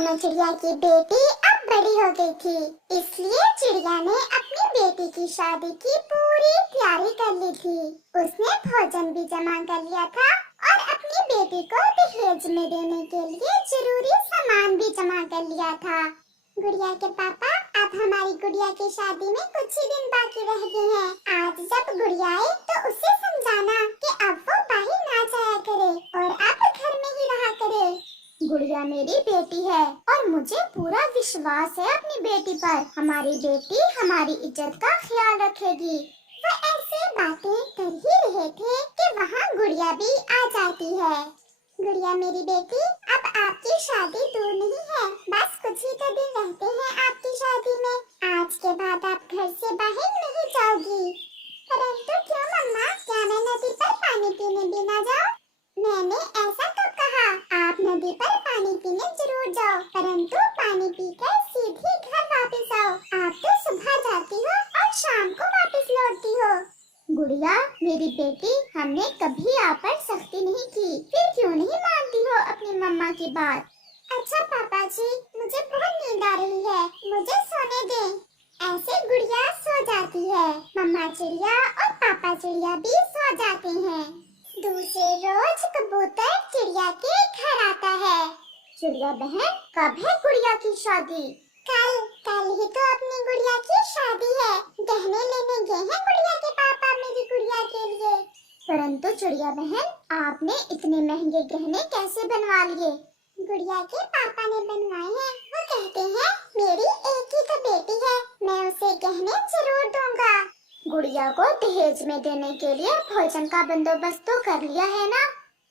मानो चिड़िया की बेटी अब बड़ी हो गई थी, इसलिए चिड़िया ने अपनी बेटी की शादी की पूरी तैयारी कर ली थी। उसने भोजन भी जमा कर लिया था और अपनी बेटी को दहेज में देने के लिए जरूरी सामान भी जमा कर लिया था। गुड़िया के पापा, अब हमारी गुड़िया की शादी में कुछ ही दिन बाकी रह गए हैं। आज जब गुड़िया आए तो उसे समझाना कि अब वो बाहर ना जाया करे और अब घर में ही रहा करे। गुड़िया मेरी बेटी है और मुझे पूरा विश्वास है अपनी बेटी पर। हमारी बेटी हमारी इज्जत का ख्याल रखेगी। वो ऐसे बातें कर ही रहे थे कि वहाँ गुड़िया भी आ जाती है। गुड़िया मेरी बेटी, अब आपकी शादी दूर नहीं है, बस कुछ ही तो दिन रहते हैं आपकी शादी में। आज के बाद आप घर से बाहर नहीं जाओगी। परंतु क्यों मम्मा, क्या मैं नदी पर पानी पीने भी ना जाऊं? मैंने ऐसा कब कहा? आप नदी पर पानी पीने जरूर जाओ, परंतु पानी पीकर सीधे घर वापस आओ। आप तो सुबह जाती हो और शाम को वापस लौटती हो। गुड़िया मेरी बेटी, हमने कभी आप पर सख्ती नहीं की, फिर क्यों नहीं मानती हो अपनी मम्मा की बात? अच्छा पापा जी, मुझे बहुत नींद आ रही है, मुझे सोने दें। ऐसे गुड़िया सो जाती है, मम्मा चिड़िया और पापा चिड़िया भी सो जाते हैं। दूसरे रोज कबूतर चिड़िया के घर आता है। चिड़िया बहन, कब है गुड़िया की शादी? कल ही तो अपनी गुड़िया की शादी है। गहने लेने गए हैं गुड़िया के पापा मेरी गुड़िया के लिए। परंतु चिड़िया बहन, आपने इतने महंगे गहने कैसे बनवा लिए? गुड़िया के पापा ने बनवाए हैं। वो कहते हैं मेरी एक ही तो बेटी है, मैं उसे गहने जरूर दूंगा। गुड़िया को दहेज में देने के लिए भोजन का बंदोबस्त तो कर लिया है ना?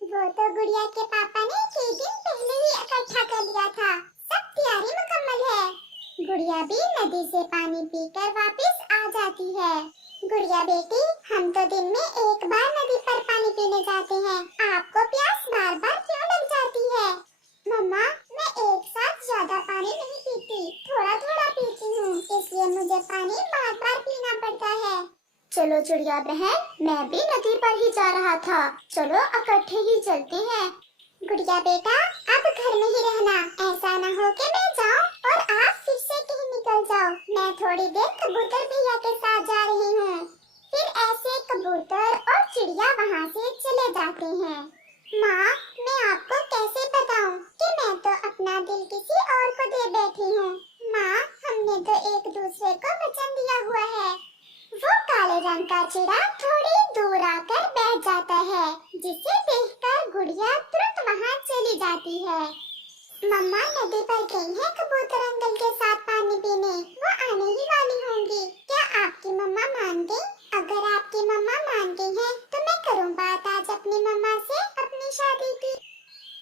वो तो गुड़िया के पापा ने कई दिन पहले ही इकट्ठा कर लिया था, सब तैयारी मुकम्मल है। गुड़िया भी नदी से पानी पीकर वापस आ जाती है। गुड़िया बेटी, हम तो दिन में एक बार नदी पर पानी पीने जाते हैं, आपको प्यास बार बार क्यों लग जाती है? मम्मा, मैं एक साथ ज्यादा पानी नहीं पीती, थोड़ा थोड़ा पीती हूँ, इसलिए मुझे पानी बार बार पीना पड़ता है। चलो चिड़िया बहन, मैं भी नदी पर ही जा रहा था, चलो इकट्ठे ही चलते हैं। गुड़िया बेटा, अब घर में ही रहना, ऐसा न हो कि मैं जाऊं और आप फिर से कहीं निकल जाओ। मैं थोड़ी देर कबूतर भैया के साथ जा रही हूँ। फिर ऐसे कबूतर और चिड़िया वहाँ से चले जाते हैं। माँ, मैं आपको कैसे बताऊं कि मैं तो अपना दिल किसी और को दे बैठी हूँ। माँ, हमने तो एक दूसरे को वचन दिया हुआ है। वो काले रंग का चिड़ा थोड़ी दूर आकर बैठ जाता है, जिसे देखकर गुड़िया तुरंत वहाँ चली जाती है। मम्मा नदी पर गई है कबूतर अंकल के साथ पानी पीने, वो आने ही वाली होंगी। क्या आपकी मम्मा मान गई? अगर आपकी मम्मा मान गई है तो मैं करूँ बात आज अपनी मम्मा से अपनी शादी की।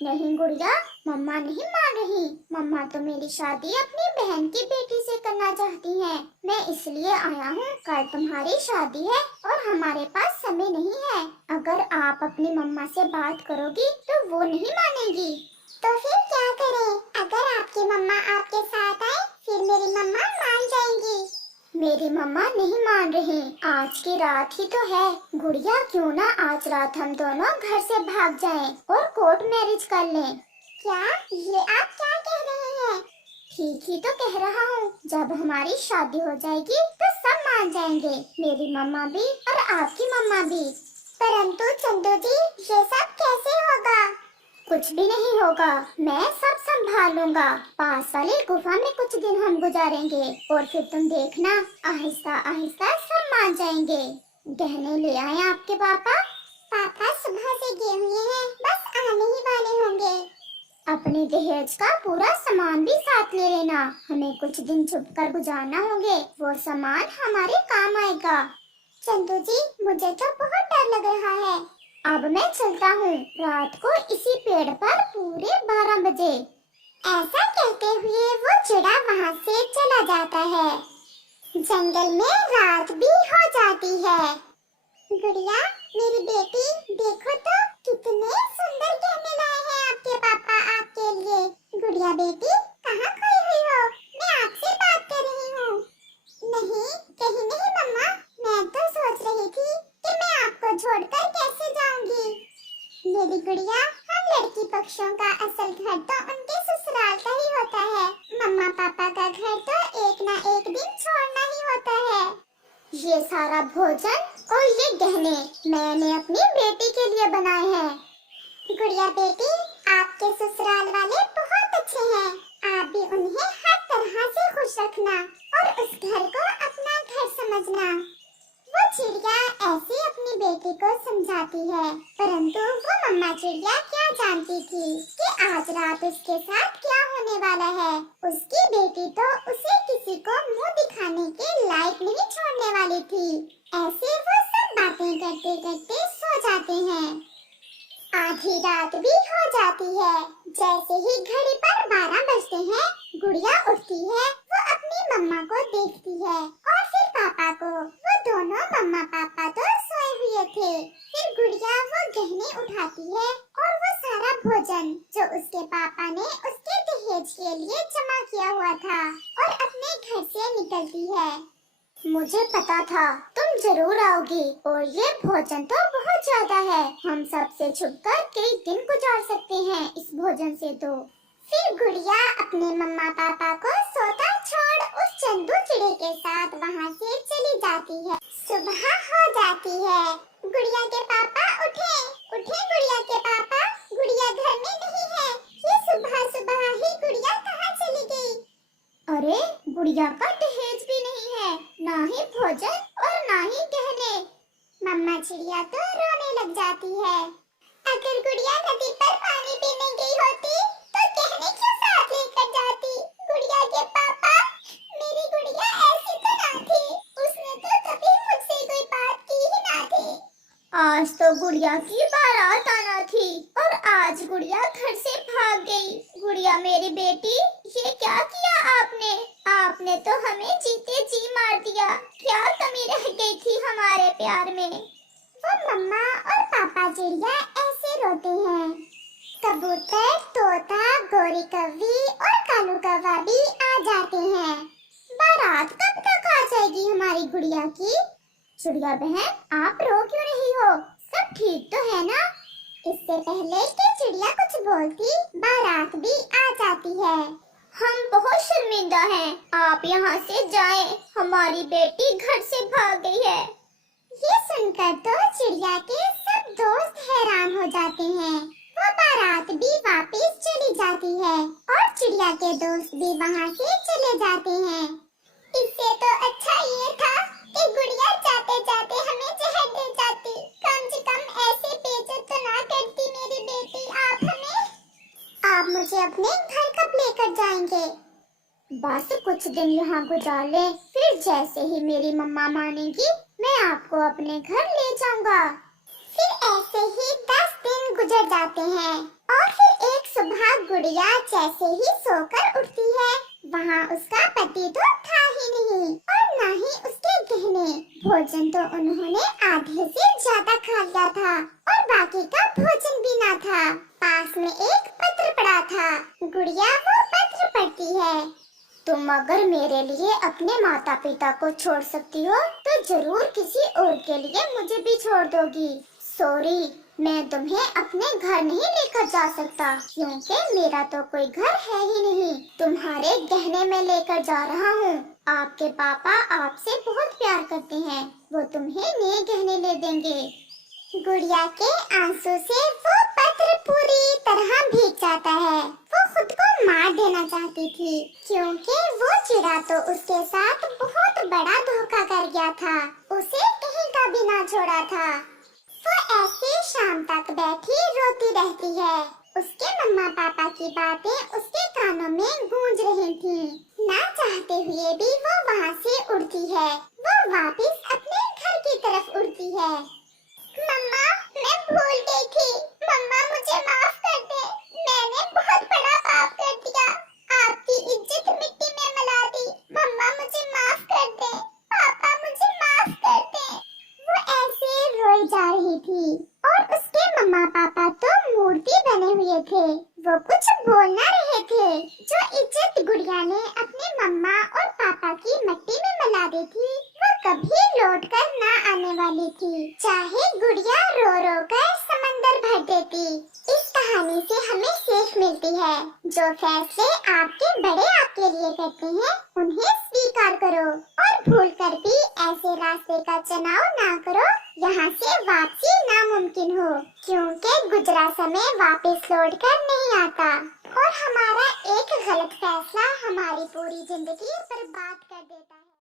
नहीं गुड़िया, मम्मा नहीं मान रही। मम्मा तो मेरी शादी अपनी बहन की बेटी से करना चाहती हैं। मैं इसलिए आया हूँ, कल तुम्हारी शादी है और हमारे पास समय नहीं है। अगर आप अपनी मम्मा से बात करोगी तो वो नहीं मानेगी। तो फिर क्या करें? अगर आपकी मम्मा आपके साथ आए फिर मेरी मम्मा मान जाएंगी। मेरी मम्मा नहीं मान रही। आज की रात ही तो है। गुड़िया, क्यों ना आज रात हम दोनों घर से भाग जाएं और कोर्ट मैरिज कर लें। क्या? ये आप क्या कह रहे हैं? ठीक ही तो कह रहा हूँ। जब हमारी शादी हो जाएगी तो सब मान जाएंगे, मेरी मम्मा भी और आपकी मम्मा भी। परंतु चंदू जी, ये सब कैसे होगा? कुछ भी नहीं होगा, मैं सब संभाल लूंगा। पास वाली गुफा में कुछ दिन हम गुजारेंगे और फिर तुम देखना, आहिस्ता आहिस्ता सब मान जाएंगे। गहने ले आए आपके पापा? पापा सुबह से गए हुए हैं, बस आने ही वाले होंगे। अपने दहेज का पूरा सामान भी साथ ले लेना, हमें कुछ दिन छुप कर गुजारना होंगे, वो सामान हमारे काम आएगा। चंदू जी, मुझे तो बहुत डर लग रहा है। अब मैं चलता हूँ, रात को इसी पेड़ पर पूरे 12 बजे। ऐसा कहते हुए वो चिड़ा वहाँ से चला जाता है। जंगल में रात भी हो जाती है। गुड़िया मेरी बेटी, देखो तो कितने सुंदर गहने लाए हैं आपके पापा आपके लिए। गुड़िया बेटी, कहाँ खोई हुई हो? मैं आपसे बात कर रही हूँ। नहीं, कहीं नहीं मम्मा, मैं तो सोच रही थी कि मैं आपको छोड़कर कैसे जाऊंगी। मेरी गुड़िया, हम लड़की पक्षों का असल घर तो उनके ससुराल का ही होता सारा भोजन और ये गहने मैंने अपनी बेटी के लिए बनाए हैं। गुड़िया बेटी, आपके ससुराल वाले बहुत अच्छे हैं। आप भी उन्हें हर तरह से खुश रखना और उस घर को अपना घर समझना। वो चिड़िया ऐसे अपनी बेटी को समझाती है, परंतु वो मम्मा चिड़िया क्या जानती थी कि आज रात उसके साथ क्या होने वाला है। उसकी बेटी तो उसे किसी को मुंह दिखाने के लायक नहीं छोड़ने वाली थी। ऐसे वो सब बातें करते करते सो जाते हैं। आधी रात भी हो जाती है। जैसे ही घड़ी पर 12 बजते हैं, गुड़िया उठती है। वो अपनी मम्मा को देखती है और फिर पापा को। वो दोनों मम्मा पापा तो सोए हुए थे। फिर गुड़िया वो गहने उठाती है और वो सारा भोजन जो उसके पापा ने उसके दहेज के लिए जमा किया हुआ था और अपने घर से निकलती है। मुझे पता था तुम जरूर आओगी और ये भोजन तो बहुत ज्यादा है। हम सबसे छुपकर कई दिन गुजार सकते हैं इस भोजन से तो। फिर गुड़िया अपने मम्मा पापा को सोता छोड़ उस चंदू चिड़े के साथ वहाँ से चली जाती है। सुबह हो जाती है। गुड़िया के पापा उठे, उठे गुड़िया के पापा, गुड़िया घर में नहीं है। ये सुबह सुबह ही गुड़िया कहाँ चली गई? अरे, गुड़िया का दहेज भी नहीं है, ना ही भोजन और ना ही गहने। मम्मा चिड़िया तो रोने लग जाती है। अगर गुड़िया नदी पर पानी पीने गई होती तो गहने क्यों साथ लेकर जाती? गुड़िया के पापा, मेरी गुड़िया ऐसी तो ना थी। उसने तो कभी मुझसे कोई बात की ही ना थी। आज तो गुड़िया की बारात आना थी और आज गुड़िया घर से भाग गई। गुड़िया मेरी बेटी, ये क्या किया आपने? आपने तो हमें जीते जी मार दिया। क्या कमी रह गई थी हमारे प्यार में? वो मम्मा और पापा चिड़िया ऐसे रोते हैं। कबूतर, तोता, गोरी कौवी और कालू कौवा भी आ जाते हैं। बारात कब तक आ जाएगी हमारी गुड़िया की? चिड़िया बहन, आप रो क्यों रही हो? सब ठीक तो है ना? इससे पहले कि चिड़िया कुछ बोलती, बारात भी आ जाती है। हम बहुत शर्मिंदा हैं। आप यहाँ से जाएं। हमारी बेटी घर से भाग गई है। ये सुनकर तो चिड़िया के सब दोस्त हैरान हो जाते हैं। वो बारात भी वापस चली जाती है और चिड़िया के दोस्त भी वहाँ से चले जाते हैं। इससे तो अच्छा ये था कि गुड़िया जाते जाते हमें जहर दे जाती। कम से कम ऐसे बेइज्जत तो ना करती मेरी बेटी। आप मुझे अपने घर कब लेकर जाएंगे? बस कुछ दिन यहाँ गुजार ले, फिर जैसे ही मेरी मम्मा मानेगी मैं आपको अपने घर ले जाऊंगा। फिर ऐसे ही 10 दिन गुजर जाते हैं और फिर एक सुबह गुड़िया जैसे ही सोकर उठती है, वहाँ उसका पति तो था ही नहीं और ना ही उसके गहने। भोजन तो उन्होंने आधे से ज्यादा खा लिया था और बाकी का भोजन भी ना था। पास में एक पत्र पड़ा था। गुड़िया वो पत्र पढ़ती है। तुम अगर मेरे लिए अपने माता पिता को छोड़ सकती हो तो जरूर किसी और के लिए मुझे भी छोड़ दोगी। सॉरी, मैं तुम्हें अपने घर नहीं लेकर जा सकता क्योंकि मेरा तो कोई घर है ही नहीं। तुम्हारे गहने में लेकर जा रहा हूँ। आपके पापा आपसे बहुत प्यार करते हैं, वो तुम्हें नए गहने ले देंगे। गुड़िया के आंसू से वो पत्र पूरी तरह भीग जाता है। वो खुद को मार देना चाहती थी क्योंकि वो चिड़ा तो उसके साथ बहुत बड़ा धोखा कर गया था। उसे कहीं का भी ना छोड़ा था। वो ऐसे शाम तक बैठी रोती रहती है। उसके मम्मा पापा की बातें उसके कानों में गूंज रही थी। ना चाहते हुए भी वो वहाँ से उड़ती है। वो वापस अपने घर की तरफ उड़ती है। मम्मा, मैं भूल गई थी। मम्मा, मुझे माफ कर दे। मैंने बहुत बड़ा पाप कर दिया। आपकी इज्जत मिट्टी में मिला दी। मम्मा, मुझे माफ कर दे। पापा, मुझे माफ कर दे। वो ऐसे रोई जा रही थी और उसके मम्मा पापा तो मूर्ति बने हुए थे। वो कुछ बोल ना रहे थे। जो इज्जत गुड़िया ने अपने मम्मा और पापा की मिट्टी में मिला दी थी, वो कभी लौट कर ना आने वाली थी, चाहे गुड़िया रो रो कर समंदर भर देती। इस कहानी से हमें सीख मिलती है, जो फैसले आपके बड़े आपके लिए करते हैं उन्हें स्वीकार करो और भूल कर भी ऐसे रास्ते का चुनाव ना करो यहाँ से वापसी नामुमकिन हो, क्योंकि गुजरा समय वापस लौट कर नहीं आता और हमारा एक गलत फैसला हमारी पूरी जिंदगी बर्बाद कर देता है।